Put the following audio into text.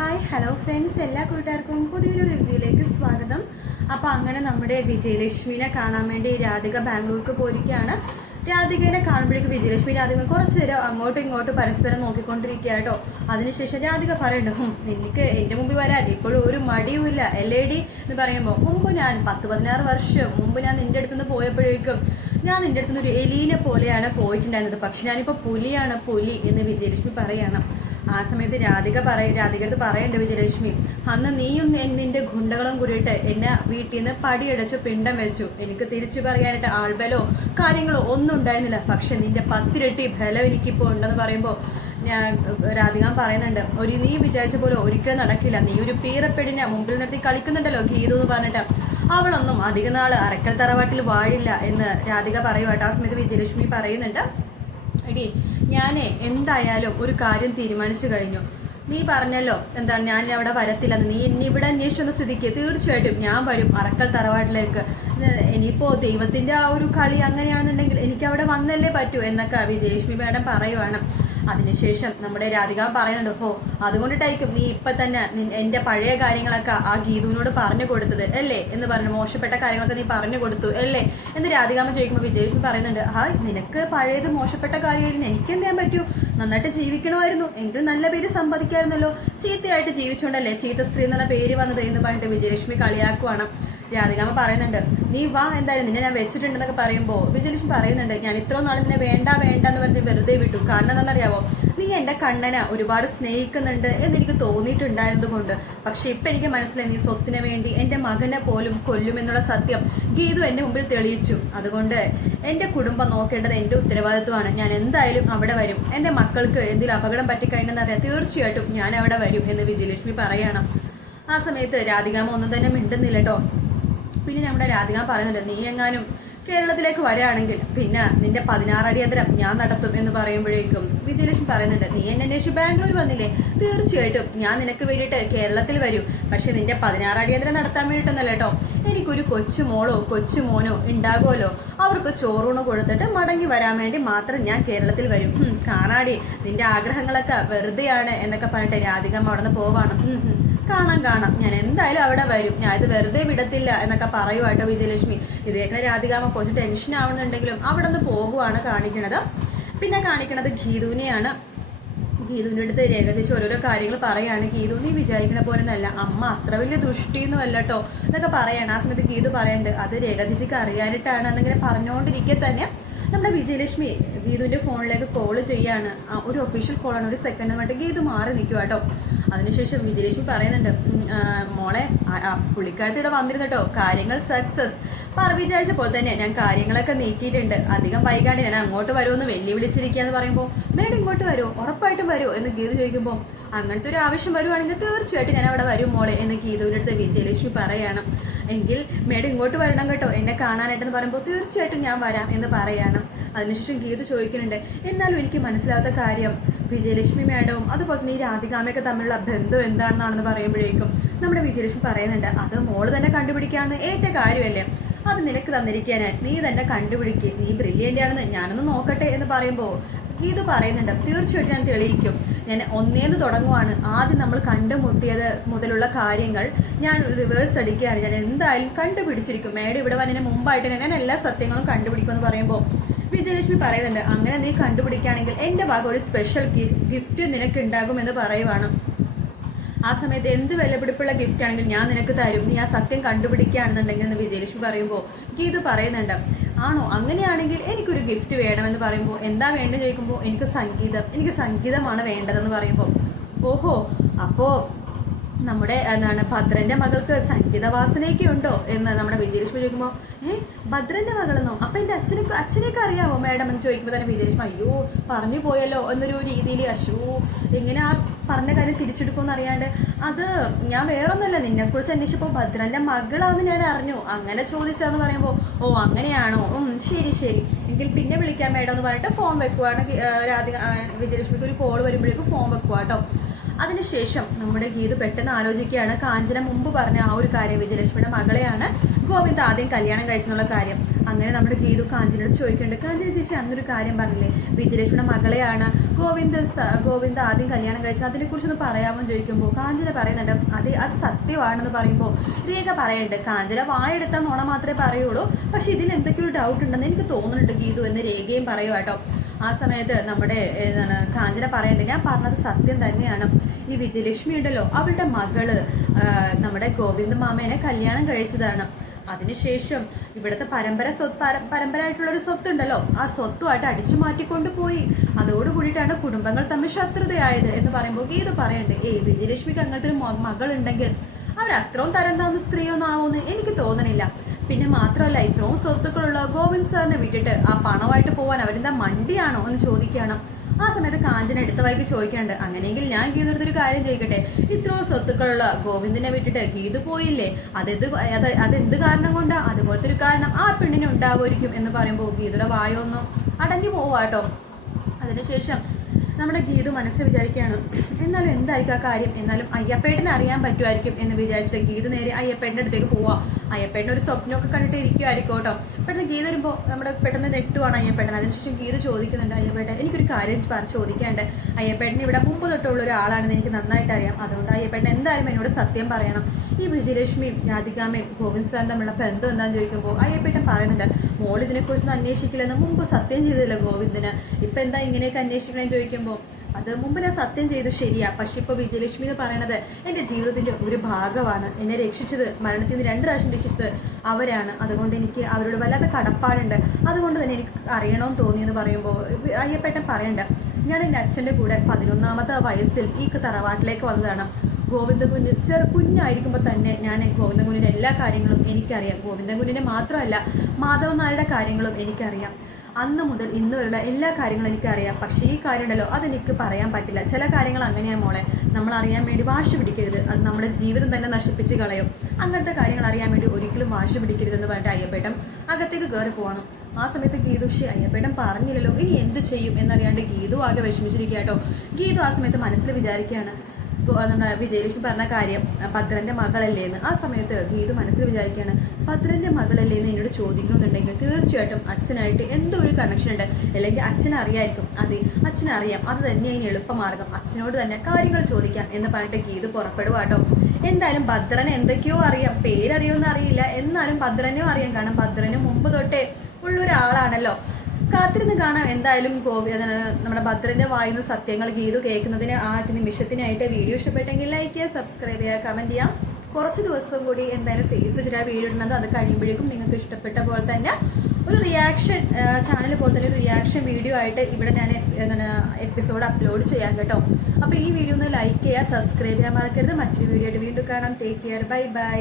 Hi hello friends, എല്ലാ കൂട്ടുകാർക്കും പുതിയൊരു റിവ്യൂയിലേക്ക് സ്വാഗതം. അപ്പോൾ അങ്ങനെ നമ്മുടെ വിജയലക്ഷ്മിനെ കാണാൻ വേണ്ടി രാധിക ബാംഗ്ലൂർക്ക് പോയിരിക്കുകയാണ്. രാധികനെ കാണുമ്പോഴേക്കും വിജയലക്ഷ്മി രാധിക കുറച്ച് നേരം അങ്ങോട്ടും ഇങ്ങോട്ടും പരസ്പരം നോക്കിക്കൊണ്ടിരിക്കുക കേട്ടോ. അതിനുശേഷം രാധിക പറയുന്നുണ്ട്, എനിക്ക് എൻ്റെ മുമ്പിൽ വരാൻ ഇപ്പോഴും ഒരു മടിയുമില്ല LAD എന്ന് പറയുമ്പോൾ, മുമ്പ് ഞാൻ 10-16 വർഷം മുമ്പ് ഞാൻ നിൻ്റെ അടുത്തുനിന്ന് പോയപ്പോഴേക്കും ഞാൻ നിൻ്റെ അടുത്തുനിന്ന് ഒരു എലീനെ പോലെയാണ് പോയിട്ടുണ്ടായിരുന്നത്. പക്ഷെ ഞാനിപ്പോൾ പുലിയാണ്, പുലി എന്ന് വിജയലക്ഷ്മി പറയണം. ആ സമയത്ത് രാധികത്ത് പറയണ്ട് വിജയലക്ഷ്മി, അന്ന് നീയും നിന്റെ ഗുണ്ടകളും കൂടിയിട്ട് എന്നെ വീട്ടിൽ നിന്ന് പടിയടച്ചു പിണ്ടം വെച്ചു. എനിക്ക് തിരിച്ചു പറയാനായിട്ട് ആൾബലോ കാര്യങ്ങളോ ഒന്നും ഉണ്ടായിരുന്നില്ല. പക്ഷെ നിന്റെ 10 ഇരട്ടി ബലം എനിക്കിപ്പോൾ ഉണ്ടെന്ന് പറയുമ്പോൾ രാധിക പറയുന്നുണ്ട്, നീ വിചാരിച്ച പോലെ ഒരിക്കലും നടക്കില്ല. നീ ഒരു പീറപ്പെടിനെ മുമ്പിൽ നിർത്തി കളിക്കുന്നുണ്ടല്ലോ ഗീതു എന്ന് പറഞ്ഞിട്ട്, അവളൊന്നും അധിക നാൾ അരക്കൽ തറവാട്ടിൽ വാഴില്ല എന്ന് രാധിക പറയുവാട്ടോ. ആ സമയത്ത് വിജയലക്ഷ്മി പറയുന്നുണ്ട്, എടി ഞാനേ എന്തായാലും ഒരു കാര്യം തീരുമാനിച്ചു കഴിഞ്ഞു. നീ പറഞ്ഞല്ലോ എന്താണ് ഞാൻ അവിടെ വരത്തില്ലെന്ന്. നീ എന്നെ ഇവിടെ അന്വേഷിക്കുന്ന സ്ഥിതിക്ക് തീർച്ചയായിട്ടും ഞാൻ വരും അറക്കൽ തറവാട്ടിലേക്ക്. ഇനിയിപ്പോൾ ദൈവത്തിൻ്റെ ആ ഒരു കളി അങ്ങനെയാണെന്നുണ്ടെങ്കിൽ എനിക്ക് അവിടെ വന്നല്ലേ പറ്റൂ എന്നൊക്കെ വിജയലക്ഷ്മി മാഡം പറയുവാണ്. അതിനുശേഷം നമ്മുടെ രാധിക പറയുന്നുണ്ട്, അതുകൊണ്ടിട്ടായിരിക്കും നീ ഇപ്പം തന്നെ എൻ്റെ പഴയ കാര്യങ്ങളൊക്കെ ആ ഗീതുവിനോട് പറഞ്ഞു കൊടുത്തത് അല്ലേ എന്ന് പറഞ്ഞു. മോശപ്പെട്ട കാര്യങ്ങളൊക്കെ നീ പറഞ്ഞു കൊടുത്തു അല്ലേ എന്ന് രാധികാമ്മ ചോദിക്കുമ്പോൾ വിജയലക്ഷ്മി പറയുന്നുണ്ട്, നിനക്ക് പഴയത് മോശപ്പെട്ട കാര്യമായിരുന്നു, എനിക്ക് എന്ത് ചെയ്യാൻ പറ്റൂ? നന്നായിട്ട് ജീവിക്കണമായിരുന്നു, എങ്കിൽ നല്ല പേര് സമ്പാദിക്കായിരുന്നല്ലോ. ചീത്തയായിട്ട് ജീവിച്ചുകൊണ്ടല്ലേ ചീത്ത സ്ത്രീ എന്നുള്ള പേര് വന്നത് എന്ന് പറഞ്ഞിട്ട് വിജയലക്ഷ്മി കളിയാക്കുവാണ്. രാധികാമ്മ പറയുന്നുണ്ട്, നീ വാ, എന്തായാലും നിന്നെ ഞാൻ വെച്ചിട്ടുണ്ടെന്നൊക്കെ പറയുമ്പോൾ വിജയലക്ഷ്മി പറയുന്നുണ്ട്, ഞാൻ ഇത്രയും നാൾ നിന്നെ വേണ്ട എന്ന് പറഞ്ഞ് വെറുതെ വിട്ടു. കാരണം എന്താണെന്നറിയാവോ, നീ എൻ്റെ കണ്ണനെ ഒരുപാട് സ്നേഹിക്കുന്നുണ്ട് എന്നെനിക്ക് തോന്നിയിട്ടുണ്ടായിരുന്നത് കൊണ്ട്. പക്ഷെ ഇപ്പം എനിക്ക് മനസ്സിലായി, നീ സ്വത്തിന് വേണ്ടി എൻ്റെ മകനെ പോലും കൊല്ലുമെന്നുള്ള സത്യം ഗീതു എൻ്റെ മുമ്പിൽ തെളിയിച്ചു. അതുകൊണ്ട് എൻ്റെ കുടുംബം നോക്കേണ്ടത് എൻ്റെ ഉത്തരവാദിത്വമാണ്. ഞാൻ എന്തായാലും അവിടെ വരും. എൻ്റെ മക്കൾക്ക് എന്തെങ്കിലും അപകടം പറ്റിക്കഴിഞ്ഞെന്നറിയാം, തീർച്ചയായിട്ടും ഞാൻ അവിടെ വരും എന്ന് വിജയലക്ഷ്മി പറയണം. ആ സമയത്ത് രാധികാമ്മ ഒന്നും തന്നെ മിണ്ടുന്നില്ല കേട്ടോ. പിന്നെ നമ്മുടെ രാധിക പറയുന്നുണ്ട്, നീ എങ്ങാനും കേരളത്തിലേക്ക് വരികയാണെങ്കിൽ പിന്നെ നിന്റെ 16 അടിയന്തരം ഞാൻ നടത്തും എന്ന് പറയുമ്പോഴേക്കും വിജയലക്ഷ്മി പറയുന്നുണ്ട്, നീ എന്നെ അന്വേഷിച്ച് ബാംഗ്ലൂർ വന്നില്ലേ, തീർച്ചയായിട്ടും ഞാൻ നിനക്ക് വേണ്ടിയിട്ട് കേരളത്തിൽ വരും. പക്ഷെ നിന്റെ 16 അടിയന്തരം നടത്താൻ വേണ്ടിയിട്ടൊന്നല്ല കേട്ടോ, എനിക്കൊരു കൊച്ചുമോളോ കൊച്ചുമോനോ ഉണ്ടാകുമല്ലോ, അവർക്ക് ചോറൂണ് കൊടുത്തിട്ട് മടങ്ങി വരാൻ വേണ്ടി മാത്രം ഞാൻ കേരളത്തിൽ വരും. കാണാടി, നിന്റെ ആഗ്രഹങ്ങളൊക്കെ വെറുതെയാണ് എന്നൊക്കെ പറഞ്ഞിട്ട് രാധികമ്മ അവിടെ നിന്ന് പോവാണ്. കാണാം, ഞാൻ എന്തായാലും അവിടെ വരും, ഞാൻ ഇത് വെറുതെ വിടത്തില്ല എന്നൊക്കെ പറയുവാട്ടോ വിജയലക്ഷ്മി. ഇതേക്കണ രാധികാമ്മ കുറച്ച് ടെൻഷൻ ആവുന്നുണ്ടെങ്കിലും അവിടെ നിന്ന് പോകുവാണ് കാണിക്കണത്. പിന്നെ കാണിക്കണത് ഗീതുവിനെയാണ്. ഗീതുവിൻ്റെ അടുത്ത് രേഖ ചേച്ചി ഓരോരോ കാര്യങ്ങൾ പറയാണ്. ഗീതു, നീ വിചാരിക്കണ പോലെ ഒന്നല്ല, അമ്മ അത്ര വലിയ ദുഷ്ടിയൊന്നും അല്ല കേട്ടോ എന്നൊക്കെ പറയാണ്. ആ സമയത്ത് ഗീതു പറയുന്നുണ്ട്, അത് രേഖ ചേച്ചിക്ക് അറിയാനിട്ടാണ് എന്നിങ്ങനെ പറഞ്ഞുകൊണ്ടിരിക്കെ തന്നെ നമ്മുടെ വിജയലക്ഷ്മി ഗീതുവിൻ്റെ ഫോണിലേക്ക് കോള് ചെയ്യാണ്. ഒരു ഒഫീഷ്യൽ കോളാണ്, ഒരു സെക്കൻഡ് പറഞ്ഞിട്ട് ഗീതു മാറി നിൽക്കുക കേട്ടോ. അതിനുശേഷം വിജയലക്ഷ്മി പറയുന്നുണ്ട്, മോളെ പുള്ളിക്കാരത്തി ഇവിടെ വന്നിരുന്നു കേട്ടോ, കാര്യങ്ങൾ സക്സസ് വിചാരിച്ച പോലെ തന്നെ ഞാൻ കാര്യങ്ങളൊക്കെ നീക്കിയിട്ടുണ്ട്. അധികം വൈകാണ്ട് ഞാൻ അങ്ങോട്ട് വരുമെന്ന് വെല്ലുവിളിച്ചിരിക്കുക എന്ന് പറയുമ്പോൾ, മേഡം ഇങ്ങോട്ട് വരുമോ, ഉറപ്പായിട്ടും വരുമോ എന്ന് ഗീതു ചോദിക്കുമ്പോൾ, അങ്ങനത്തെ ഒരു ആവശ്യം വരുവാണെങ്കിൽ തീർച്ചയായിട്ടും ഞാൻ അവിടെ വരും മോളെ എന്ന് ഗീതുവിൻ്റെ അടുത്ത് വിജയലക്ഷ്മി പറയാണ്. എങ്കിൽ മേഡം ഇങ്ങോട്ട് വരണം കേട്ടോ എന്നെ കാണാനായിട്ടെന്ന് പറയുമ്പോൾ, തീർച്ചയായിട്ടും ഞാൻ വരാം എന്ന് പറയാണ്. അതിനുശേഷം ഗീതു ചോദിക്കുന്നുണ്ട്, എന്നാലും എനിക്ക് മനസ്സിലാത്ത കാര്യം വിജയലക്ഷ്മി മാഡവും അതുപോലെ തന്നെ ഈ രാധികാമ്മയൊക്കെ തമ്മിലുള്ള ബന്ധം എന്താണെന്നാണെന്ന് പറയുമ്പോഴേക്കും നമ്മുടെ വിജയലക്ഷ്മി പറയുന്നുണ്ട്, അത് മോള് തന്നെ കണ്ടുപിടിക്കാമെന്ന് ഏറ്റ കാര്യമല്ലേ, അത് നിനക്ക് തന്നിരിക്കാനായിട്ട് നീ തന്നെ കണ്ടുപിടിക്കുക, നീ ബ്രില്യൻ്റ് ആണെന്ന് ഞാനൊന്ന് നോക്കട്ടെ എന്ന് പറയുമ്പോൾ ഗീതു പറയുന്നുണ്ട്, തീർച്ചയായിട്ടും ഞാൻ തെളിയിക്കും. ഞാൻ ഒന്നേന്ന് തുടങ്ങുവാണ്. ആദ്യം നമ്മൾ കണ്ടുമുട്ടിയത് മുതലുള്ള കാര്യങ്ങൾ ഞാൻ റിവേഴ്സ് അടിക്കുകയാണ്. ഞാൻ എന്തായാലും കണ്ടുപിടിച്ചിരിക്കും. മേഡം ഇവിടെ വന്നതിന് മുമ്പായിട്ട് ഞാൻ എല്ലാ സത്യങ്ങളും കണ്ടുപിടിക്കുമെന്ന് പറയുമ്പോൾ വിജയലക്ഷ്മി പറയുന്നുണ്ട്, അങ്ങനെ നീ കണ്ടുപിടിക്കുകയാണെങ്കിൽ എൻ്റെ ഭാഗം ഒരു സ്പെഷ്യൽ ഗിഫ്റ്റ് നിനക്ക് ഉണ്ടാകുമെന്ന് പറയുവാണ്. ആ സമയത്ത് എന്ത് വിലപിടിപ്പുള്ള ഗിഫ്റ്റ് ആണെങ്കിൽ ഞാൻ നിനക്ക് തരും, നീ ആ സത്യം കണ്ടുപിടിക്കുകയാണെന്നുണ്ടെങ്കിൽ എന്ന് വിജയലക്ഷ്മി പറയുമ്പോൾ ഗീതു പറയുന്നുണ്ട്, ആണോ അങ്ങനെയാണെങ്കിൽ എനിക്കൊരു ഗിഫ്റ്റ് വേണമെന്ന് പറയുമ്പോൾ, എന്താ വേണ്ടത് ചോദിക്കുമ്പോൾ, എനിക്ക് സംഗീതമാണ് വേണ്ടതെന്ന് പറയുമ്പോൾ, ഓഹോ അപ്പോൾ നമ്മുടെ ഭദ്രന്റെ മകൾക്ക് സംഗീതവാസനയൊക്കെ ഉണ്ടോ എന്ന് നമ്മുടെ വിജയലക്ഷ്മി ചോദിക്കുമ്പോൾ, ഭദ്രന്റെ മകളെന്നോ, അപ്പൊ എൻ്റെ അച്ഛനെയൊക്കെ അറിയാമോ മാഡം എന്ന് ചോദിക്കുമ്പോൾ തന്നെ വിജയലക്ഷ്മി, അയ്യോ പറഞ്ഞു പോയല്ലോ എന്നൊരു രീതിയിൽ, എങ്ങനെ ആ പറഞ്ഞ കാര്യം തിരിച്ചെടുക്കുമെന്ന് അറിയാണ്ട്, അത് ഞാൻ വേറൊന്നുമല്ല, നിന്നെക്കുറിച്ച് അന്വേഷിച്ചപ്പോൾ ഭദ്രന്റെ മകളാണെന്ന് ഞാൻ അറിഞ്ഞു, അങ്ങനെ ചോദിച്ചാന്ന് പറയുമ്പോൾ, ഓ അങ്ങനെയാണോ, ശരി എങ്കിൽ പിന്നെ വിളിക്കാൻ മേഡം എന്ന് പറഞ്ഞിട്ട് ഫോൺ വെക്കുവാണ്. വിജയലക്ഷ്മിക്ക് ഒരു കോൾ വരുമ്പോഴേക്കും ഫോൺ വെക്കുക കേട്ടോ. അതിനുശേഷം നമ്മുടെ ഗീതു പെട്ടെന്ന് ആലോചിക്കുകയാണ് കാഞ്ചന മുമ്പ് പറഞ്ഞ ആ ഒരു കാര്യം, വിജയലക്ഷ്മിയുടെ മകളെയാണ് ഗോവിന്ദ് ആദ്യം കല്യാണം കഴിച്ചെന്നുള്ള കാര്യം. അങ്ങനെ നമ്മുടെ ഗീതു കാഞ്ചനയോട് ചോദിക്കുന്നുണ്ട്, കാഞ്ചന ചേച്ചി അന്നൊരു കാര്യം പറഞ്ഞില്ലേ, വിജയലക്ഷ്മിയുടെ മകളെയാണ് ഗോവിന്ദ് ആദ്യം കല്യാണം കഴിച്ചത്, അതിനെക്കുറിച്ചൊന്ന് പറയാമോ ചോദിക്കുമ്പോൾ കാഞ്ചന പറയുന്നുണ്ട് അത് സത്യമാണെന്ന് പറയുമ്പോൾ രേഖ പറയുന്നുണ്ട് കാഞ്ചന വായെടുത്താൽ നുണ മാത്രമേ പറയുള്ളൂ, പക്ഷെ ഇതിൽ എന്തൊക്കെയോ ഡൗട്ട് ഉണ്ടെന്ന് എനിക്ക് തോന്നുന്നുണ്ട് ഗീതു എന്ന് രേഖയും പറയുക കേട്ടോ. ആ സമയത്ത് നമ്മുടെ കാഞ്ചന പറയണ്ടേ, ഞാൻ പറഞ്ഞത് സത്യം തന്നെയാണ്. ഈ വിജയലക്ഷ്മി ഉണ്ടല്ലോ, അവരുടെ മകള് നമ്മുടെ ഗോവിന്ദ് മാമേനെ കല്യാണം കഴിച്ചതാണ്. അതിനുശേഷം ഇവിടുത്തെ പരമ്പരയായിട്ടുള്ളൊരു സ്വത്തുണ്ടല്ലോ, ആ സ്വത്തുമായിട്ട് അടിച്ചു മാറ്റിക്കൊണ്ട് പോയി. അതോടുകൂടിയിട്ടാണ് കുടുംബങ്ങൾ തമ്മിൽ ശത്രുതയായത് എന്ന് പറയുമ്പോൾ ഗീതു പറയണ്ടേ, വിജയലക്ഷ്മിക്ക് അങ്ങനത്തെ ഒരു മകളുണ്ടെങ്കിൽ അവർ അത്രയും തരം താന്ന സ്ത്രീയൊന്നും ആവുമെന്ന് എനിക്ക് തോന്നണില്ല. പിന്നെ മാത്രമല്ല, ഇത്രയും സ്വത്തുക്കളുള്ള ഗോവിന്ദ് സാറിനെ വിട്ടിട്ട് ആ പണമായിട്ട് പോകാൻ അവരെന്താ മണ്ടിയാണോ എന്ന് ചോദിക്കുകയാണ്. ആ സമയത്ത് കാഞ്ചന എടുത്ത വഴിക്ക് ചോദിക്കാണ്ട്, അങ്ങനെയെങ്കിൽ ഞാൻ ഗീതു എടുത്തൊരു കാര്യം ചോദിക്കട്ടെ, ഇത്രയും സ്വത്തുക്കളുള്ള ഗോവിന്ദിനെ വിട്ടിട്ട് ഗീതു പോയില്ലേ, അതെന്ത് കാരണം കൊണ്ടാ, അതുപോലത്തെ ഒരു കാരണം ആ പെണ്ണിനെ ഉണ്ടാവുമായിരിക്കും എന്ന് പറയുമ്പോൾ ഗീതുടെ വായൊന്നും അടഞ്ഞു പോവാട്ടോ. അതിനുശേഷം നമ്മുടെ ഗീതു മനസ്സിൽ വിചാരിക്കുകയാണ്, എന്നാലും എന്തായിരിക്കും ആ കാര്യം, എന്നാലും അയ്യപ്പേട്ടനെ അറിയാൻ പറ്റുമായിരിക്കും എന്ന് വിചാരിച്ചിട്ട് ഗീതു നേരെ അയ്യപ്പേട്ടൻ്റെ അടുത്തേക്ക് പോവാം. അയ്യപ്പേട്ടൻ ഒരു സ്വപ്നമൊക്കെ കണ്ടിട്ട് ഇരിക്കുമായിരിക്കും കേട്ടോ. പെട്ടെന്ന് ഗീത വരുമ്പോൾ നമ്മുടെ പെട്ടെന്ന് നെട്ടുവാണ് അയ്യപ്പേട്ടൻ. അതിനുശേഷം ഗീത ചോദിക്കുന്നുണ്ട്, അയ്യപ്പേട്ടൻ എനിക്കൊരു കാര്യം ചോദിക്കാണ്ട്, അയ്യപ്പേട്ടൻ ഇവിടെ മുമ്പ് തൊട്ടുള്ള ഒരാളാണെന്ന് എനിക്ക് നന്നായിട്ട് അറിയാം, അതുകൊണ്ട് അയ്യപ്പേട്ടൻ എന്തായാലും എന്നോട് സത്യം പറയണം, ഈ വിജയലക്ഷ്മിയും രാധികാമയും ഗോവിന്ദ് സാറിനും തമ്മിലുള്ള ബന്ധം എന്താണെന്ന് ചോദിക്കുമ്പോൾ അയ്യപ്പേട്ടൻ പറയുന്നുണ്ട്, മോൾ ഇതിനെക്കുറിച്ചൊന്നും അന്വേഷിക്കില്ലെന്ന് മുമ്പ് സത്യം ചെയ്തില്ല ഗോവിന്ദിന്, ഇപ്പം എന്താ ഇങ്ങനെയൊക്കെ അന്വേഷിക്കണമെന്ന് ചോദിക്കുമ്പോൾ അത് മുമ്പ് ഞാൻ സത്യം ചെയ്തു ശരിയാ, പക്ഷെ ഇപ്പോൾ വിജയലക്ഷ്മി എന്ന് പറയണത് എൻ്റെ ജീവിതത്തിൻ്റെ ഒരു ഭാഗമാണ്, എന്നെ രക്ഷിച്ചത്, മരണത്തിൽ നിന്ന് 2 പ്രാവശ്യം രക്ഷിച്ചത് അവരാണ്, അതുകൊണ്ട് എനിക്ക് അവരോട് വല്ലാത്ത കടപ്പാടുണ്ട്, അതുകൊണ്ട് തന്നെ എനിക്ക് അറിയണമെന്ന് തോന്നിയെന്ന് പറയുമ്പോൾ അയ്യപ്പേട്ടൻ പറയണ്ട, ഞാൻ എൻ്റെ അച്ഛൻ്റെ കൂടെ 11ാമത്തെ വയസ്സിൽ ഈ തറവാട്ടിലേക്ക് വന്നതാണ്. ഗോവിന്ദകുഞ്ഞ് കുഞ്ഞായിരിക്കുമ്പോൾ തന്നെ ഞാൻ ഗോവിന്ദകുഞ്ഞിൻ്റെ എല്ലാ കാര്യങ്ങളും എനിക്കറിയാം, ഗോവിന്ദകുഞ്ഞിൻ്റെ മാത്രമല്ല മാധവൻ നായരുടെ കാര്യങ്ങളും എനിക്കറിയാം. അന്ന് മുതൽ ഇന്ന് വരെയുള്ള എല്ലാ കാര്യങ്ങളും എനിക്കറിയാം. പക്ഷേ ഈ കാര്യം ഉണ്ടല്ലോ, അതെനിക്ക് പറയാൻ പറ്റില്ല. ചില കാര്യങ്ങൾ അങ്ങനെയാണ് മോളെ, നമ്മൾ അറിയാൻ വേണ്ടി വാശി പിടിക്കരുത്, അത് നമ്മുടെ ജീവിതം തന്നെ നശിപ്പിച്ച് കളയും. അങ്ങനത്തെ കാര്യങ്ങൾ അറിയാൻ വേണ്ടി ഒരിക്കലും വാശി പിടിക്കരുതെന്ന് പറഞ്ഞിട്ട് അയ്യപ്പേട്ടൻ അകത്തേക്ക് കയറി പോകണം. ആ സമയത്ത് ഗീതുഷി അയ്യപ്പേട്ടൻ പറഞ്ഞില്ലല്ലോ, ഇനി എന്ത് ചെയ്യും എന്നറിയാണ്ട് ഗീതു ആകെ വിഷമിച്ചിരിക്കുക കേട്ടോ. ഗീതു ആ സമയത്ത് മനസ്സിൽ വിചാരിക്കുകയാണ്, നമ്മുടെ വിജയലക്ഷ്മി പറഞ്ഞ കാര്യം ഭദ്രൻ്റെ മകളല്ലേ എന്ന്. ആ സമയത്ത് ഗീതു മനസ്സിൽ വിചാരിക്കുകയാണ്, ഭദ്രൻ്റെ മകളല്ലേ എന്ന് എന്നോട് ചോദിക്കണമെന്നുണ്ടെങ്കിൽ തീർച്ചയായിട്ടും അച്ഛനായിട്ട് എന്തോ ഒരു കണക്ഷൻ ഉണ്ട്, അല്ലെങ്കിൽ അച്ഛനറിയായിരിക്കും. അതെ, അച്ഛനറിയാം, അത് തന്നെയാണ് എളുപ്പമാർഗം, അച്ഛനോട് തന്നെ കാര്യങ്ങൾ ചോദിക്കാം എന്ന് പറഞ്ഞിട്ട് ഗീതു പുറപ്പെടുവാട്ടോ. എന്തായാലും ഭദ്രനെ എന്തൊക്കെയോ അറിയാം, പേരറിയോന്ന് അറിയില്ല, എന്നാലും ഭദ്രനെയും അറിയാം, കാരണം ഭദ്രന് മുമ്പ് തൊട്ടേ ഉള്ളൊരാളാണല്ലോ. കാത്തിരുന്ന് കാണാം എന്തായാലും നമ്മുടെ ഭദ്രന്റെ വായുന്ന സത്യങ്ങൾ ഗീതു കേൾക്കുന്നതിന് ആ നിമിഷത്തിനായിട്ട്. വീഡിയോ ഇഷ്ടപ്പെട്ടെങ്കിൽ ലൈക്ക് ചെയ്യുക, സബ്സ്ക്രൈബ് ചെയ്യുക, കമൻറ്റ് ചെയ്യാം. കുറച്ച് ദിവസം കൂടി എന്തായാലും ഫേസ് വെച്ചിട്ട് ആ വീഡിയോ ഇടുന്നത്, അത് കഴിയുമ്പോഴേക്കും നിങ്ങൾക്ക് ഇഷ്ടപ്പെട്ട പോലെ തന്നെ ഒരു റിയാക്ഷൻ ചാനൽ പോലെ തന്നെ ഒരു റിയാക്ഷൻ വീഡിയോ ആയിട്ട് ഇവിടെ ഞാൻ എപ്പിസോഡ് അപ്ലോഡ് ചെയ്യാം കേട്ടോ. അപ്പോൾ ഈ വീഡിയോ ഒന്ന് ലൈക്ക് ചെയ്യുക, സബ്സ്ക്രൈബ് ചെയ്യാൻ മറക്കരുത്. മറ്റൊരു വീഡിയോ ആയിട്ട് വീണ്ടും കാണാം. Take care, bye bye.